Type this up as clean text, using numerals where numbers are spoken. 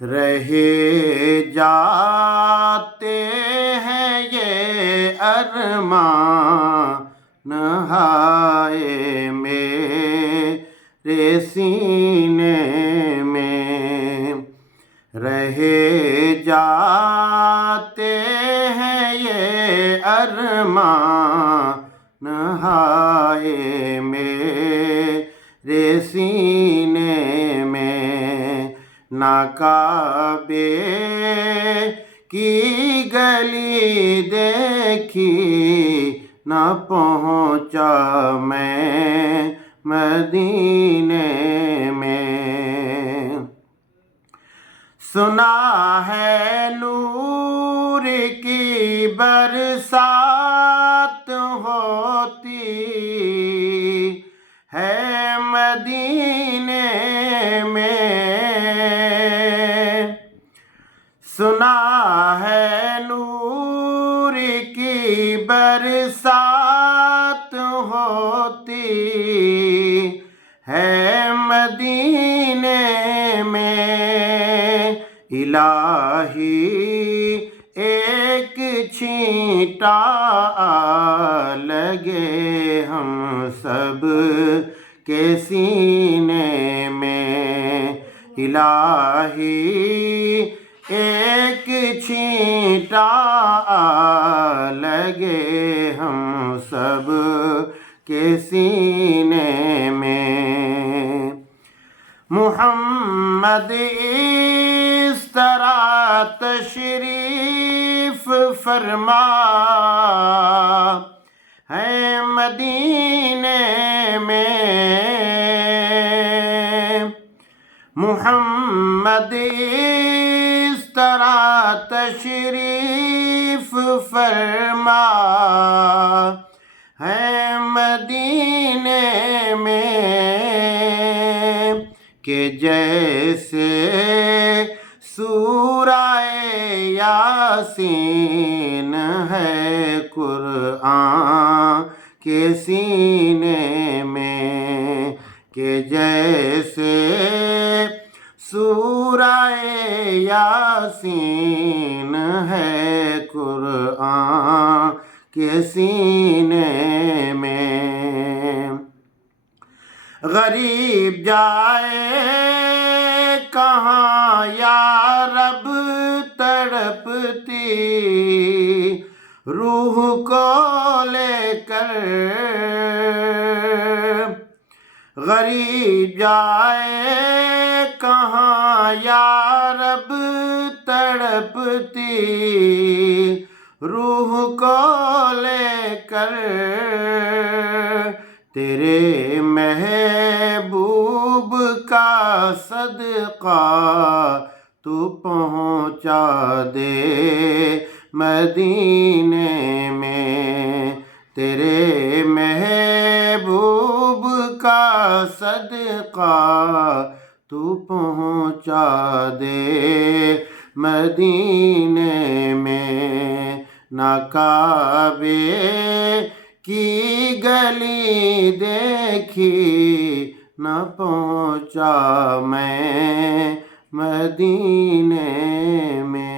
رہے جاتے ہیں یہ ارمان ہائے میرے سینے میں، رہے جاتے ہیں یہ ارمان ہائے میرے سینے میں، نہ کعبے کی گلی دیکھی نہ پہنچا میں مدینے میں، سنا ہے نور کی برسات ہوتی ہے مدینے میں، سنا ہے نور کی برسات ہوتی ہے مدینے میں، الہی ایک چھینٹا لگے ہم سب کے سینے میں، الہی ایک چھینٹا لگے ہم سب کے سینے میں، محمد اس طرح تشریف فرما ہے مدینے میں، محمد اس طرح تشریف فرما ہے مدینے میں، کہ جیسے سورہ یاسین ہے قرآن کے سینے میں، کہ جیسے سورہ یاسین ہے قرآن کے سینے میں، غریب جائے کہاں یا رب تڑپتی روح کو لے کر، غریب جائے کہاں یا رب تڑپتی روح کو لے کر، تیرے محبوب کا صدقہ تو پہنچا دے مدینے میں، تیرے محبوب کا صدقہ تو پہنچا دے مدینے میں، نہ کعبے کی گلی دیکھی نہ پہنچا میں مدینے میں۔